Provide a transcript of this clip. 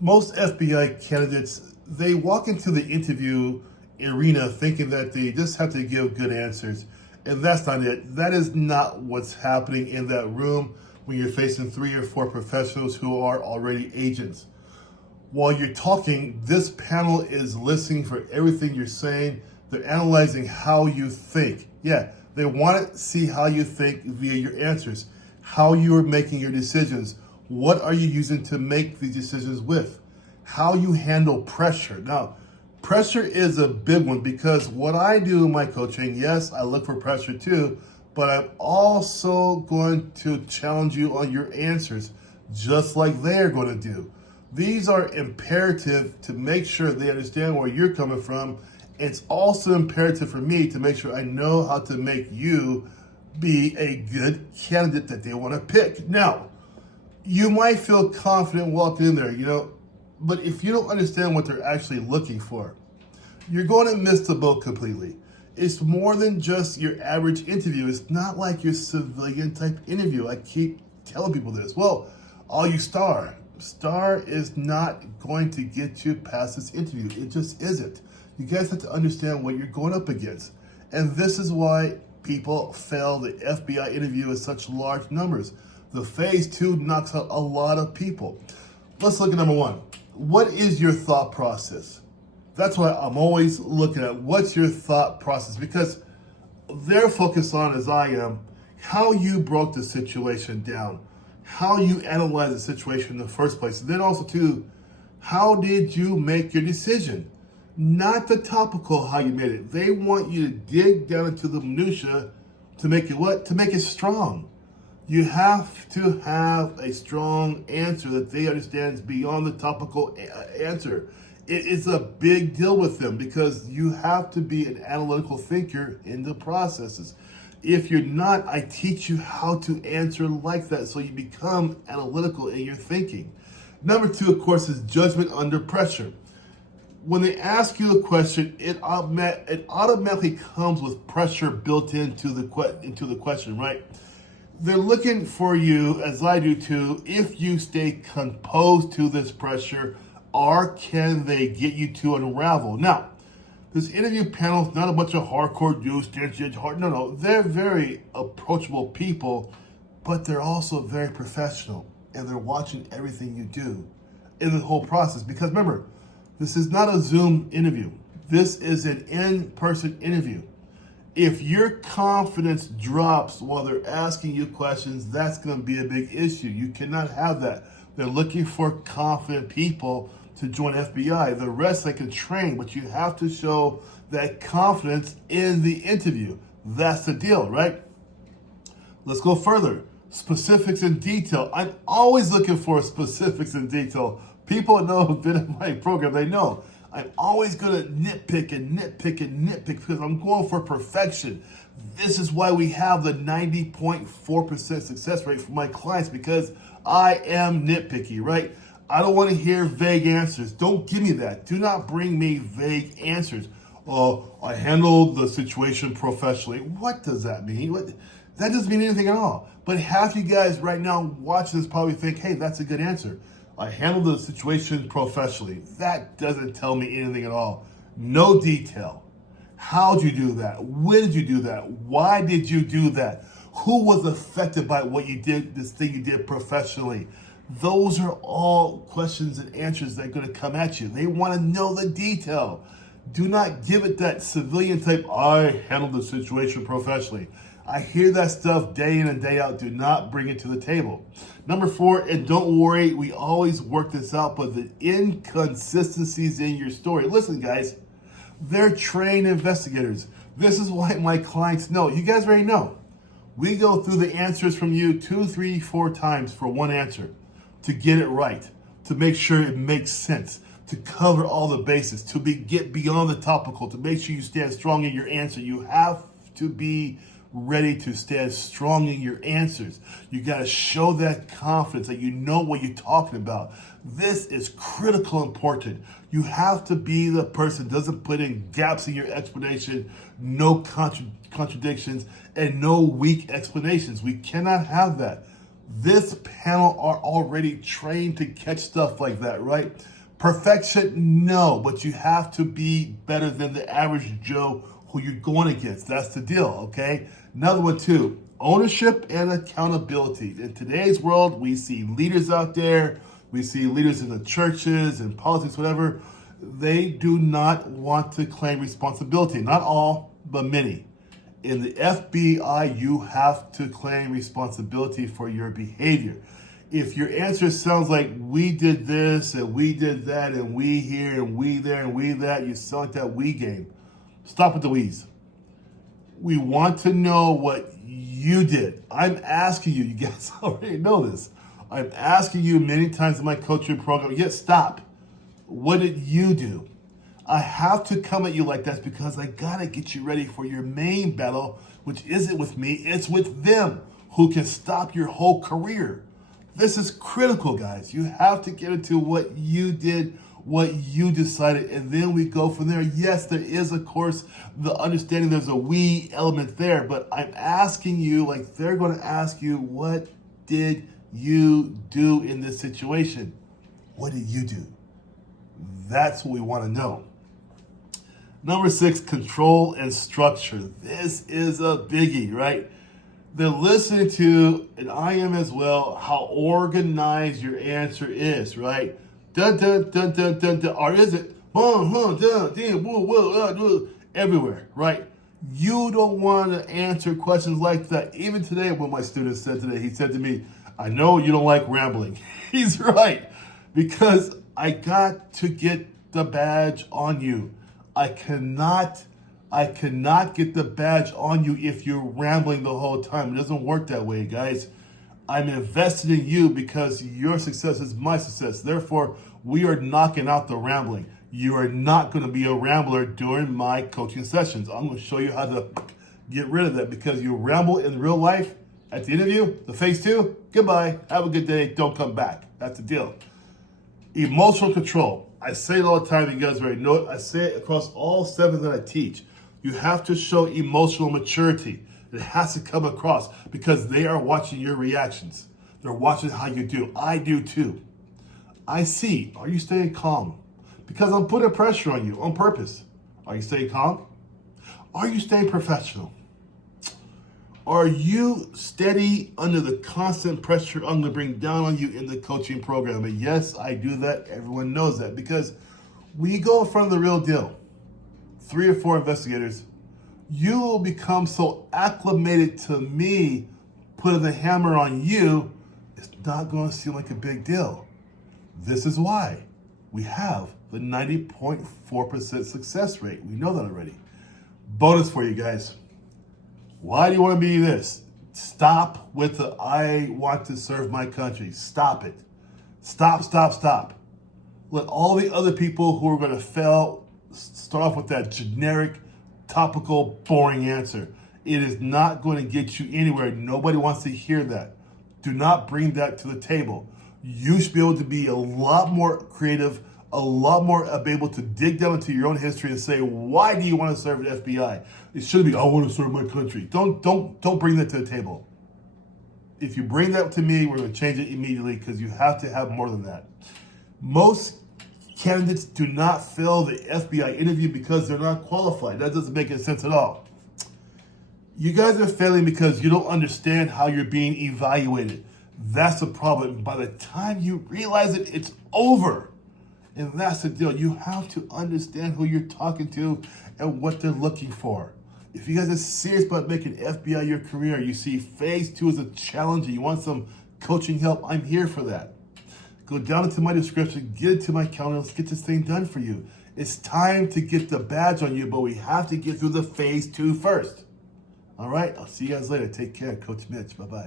Most FBI candidates, they walk into the interview arena thinking that they just have to give good answers. And that's not it. That is not what's happening in that room when you're facing 3 or 4 professionals who are already agents. While you're talking, this panel is listening for everything you're saying. They're analyzing how you think. Yeah, they want to see how you think via your answers, how you are making your decisions. What are you using to make these decisions with? How you handle pressure. Now, pressure is a big one because what I do in my coaching, yes, I look for pressure too, but I'm also going to challenge you on your answers, just like they're going to do. These are imperative to make sure they understand where you're coming from. It's also imperative for me to make sure I know how to make you be a good candidate that they want to pick. Now, you might feel confident walking in there, but if you don't understand what they're actually looking for, you're going to miss the boat completely. It's more than just your average interview. It's not like your civilian type interview. I keep telling people this. Well, all you star is not going to get you past this interview. It just isn't. You guys have to understand what you're going up against. And this is why people fail the FBI interview in such large numbers. The phase 2 knocks out a lot of people. Let's look at number 1. What is your thought process? That's what I'm always looking at. What's your thought process? Because they're focused on, as I am, how you broke the situation down, how you analyze the situation in the first place. And then also, too, how did you make your decision? Not the topical how you made it. They want you to dig down into the minutia to make it what? To make it strong. You have to have a strong answer that they understand is beyond the topical answer. It is a big deal with them because you have to be an analytical thinker in the processes. If you're not, I teach you how to answer like that so you become analytical in your thinking. Number 2, of course, is judgment under pressure. When they ask you a question, it automatically comes with pressure built into the question, right? They're looking for you, as I do too, if you stay composed to this pressure, or can they get you to unravel? Now, this interview panel is not a bunch of hardcore dudes, no. They're very approachable people, but they're also very professional, and they're watching everything you do in the whole process. Because remember, this is not a Zoom interview. This is an in-person interview. If your confidence drops while they're asking you questions, that's going to be a big issue. You cannot have that. They're looking for confident people to join FBI. The rest they can train, but you have to show that confidence in the interview. That's the deal, right? Let's go further. Specifics and detail. I'm always looking for specifics and detail. People know who've been in my program, they know. I'm always going to nitpick because I'm going for perfection. This is why we have the 90.4% success rate for my clients, because I am nitpicky, right? I don't want to hear vague answers. Don't give me that. Do not bring me vague answers. Oh, I handled the situation professionally. What does that mean? That doesn't mean anything at all. But half you guys right now watching this probably think, hey, that's a good answer. I handled the situation professionally. That doesn't tell me anything at all. No detail. How did you do that? When did you do that? Why did you do that? Who was affected by what you did, this thing you did professionally? Those are all questions and answers that are going to come at you. They want to know the detail. Do not give it that civilian type, I handled the situation professionally. I hear that stuff day in and day out. Do not bring it to the table. Number 4, and don't worry, we always work this out, but the inconsistencies in your story. Listen, guys, they're trained investigators. This is why my clients know. You guys already know. We go through the answers from you 2, 3, 4 times for one answer to get it right, to make sure it makes sense, to cover all the bases, to get beyond the topical, to make sure you stand strong in your answer. You have to be ready to stand strong in your answers. You got to show that confidence that you know what you're talking about. This is critical important. You have to be the person that doesn't put in gaps in your explanation, no contradictions, and no weak explanations. We cannot have that. This panel are already trained to catch stuff like that, right? Perfection, no, but you have to be better than the average Joe who you're going against. That's the deal, okay? Another one too, ownership and accountability. In today's world, we see leaders out there, we see leaders in the churches and politics, whatever. They do not want to claim responsibility. Not all, but many. In the FBI, you have to claim responsibility for your behavior. If your answer sounds like we did this and we did that and we here and we there and we that, you sound like that we game. Stop with the we's. We want to know what you did. I'm asking you, you guys already know this. I'm asking you many times in my coaching program, yet stop. What did you do? I have to come at you like that because I gotta get you ready for your main battle, which isn't with me, it's with them who can stop your whole career. This is critical, guys. You have to get into what you did, what you decided, and then we go from there. Yes, there is, of course, the understanding there's a we element there, but I'm asking you, like they're gonna ask you, what did you do in this situation? What did you do? That's what we want to know. Number 6, control and structure. This is a biggie, right? They're listening to, and I am as well, how organized your answer is, right? Dun, dun, dun, dun, dun, dun. Or is it everywhere, right? You don't want to answer questions like that. Even today, what my student said today, he said to me, I know you don't like rambling. He's right, because I got to get the badge on you. I cannot get the badge on you if you're rambling the whole time. It doesn't work that way, guys. I'm invested in you because your success is my success. Therefore, we are knocking out the rambling. You are not going to be a rambler during my coaching sessions. I'm going to show you how to get rid of that, because you ramble in real life at the interview, the phase 2, goodbye, have a good day, don't come back. That's the deal. Emotional control. I say it all the time, you guys already know it. I say it across all 7 that I teach. You have to show emotional maturity. It has to come across because they are watching your reactions. They're watching how you do. I do too. I see. Are you staying calm? Because I'm putting pressure on you on purpose. Are you staying calm? Are you staying professional? Are you steady under the constant pressure I'm going to bring down on you in the coaching program? And yes, I do that. Everyone knows that, because we go in front of the real deal. 3 or 4 investigators. You will become so acclimated to me putting the hammer on you, it's not going to seem like a big deal. This is why we have the 90.4% success rate. We know that already. Bonus for you guys. Why do you want to be this? Stop with the I want to serve my country. Stop it. Stop. Let all the other people who are going to fail start off with that generic, topical, boring answer. It is not going to get you anywhere. Nobody wants to hear that. Do not bring that to the table. You should be able to be a lot more creative, a lot more able to dig down into your own history and say, why do you want to serve the FBI? It shouldn't be, I want to serve my country. Don't bring that to the table. If you bring that to me, we're going to change it immediately, because you have to have more than that. Most candidates do not fail the FBI interview because they're not qualified. That doesn't make any sense at all. You guys are failing because you don't understand how you're being evaluated. That's the problem. By the time you realize it, it's over. And that's the deal. You have to understand who you're talking to and what they're looking for. If you guys are serious about making FBI your career, you see phase 2 as a challenge and you want some coaching help, I'm here for that. Go down into my description, get into my calendar, let's get this thing done for you. It's time to get the badge on you, but we have to get through the phase 2 first. All right, I'll see you guys later. Take care, Coach Mitch. Bye-bye.